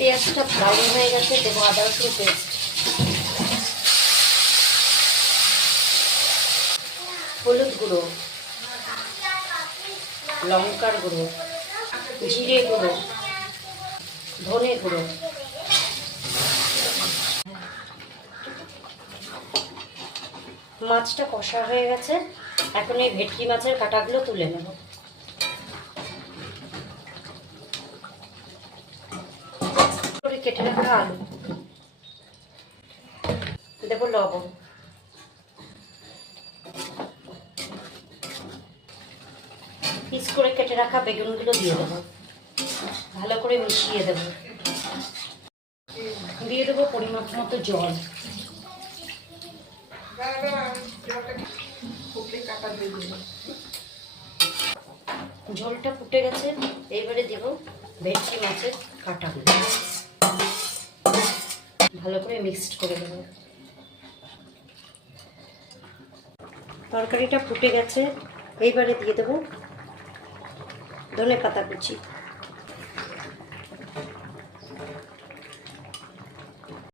পেঁয়াজটা ব্রাউন হয়ে গেছে, দেবো আদা রসুন পেস্ট, হলুদ গুঁড়ো, লঙ্কার গুঁড়ো, জিরে গুঁড়ো, ধনে গুঁড়ো। মাছটা কষা হয়ে গেছে, এখন এই ভেটকি মাছের কাঁটাগুলো তুলে নেব। কেটে রাখা আলু দেবো, লবণ, পিস করে কেটে রাখা বেগুনগুলো দিয়ে দেবো, ভালো করে মিশিয়ে দেবো। দিয়ে দেবো পরিমাণ মতো জল। ঝোলটা ফুটে গেছে, এইবারে দেব ভেটকি মাছের কাঁটাগুলো, ভালো করে মিক্সড করে দেবো। তরকারিটা ফুটে গেছে, এইবারে দিয়ে দেবো ধনে পাতা কুচি।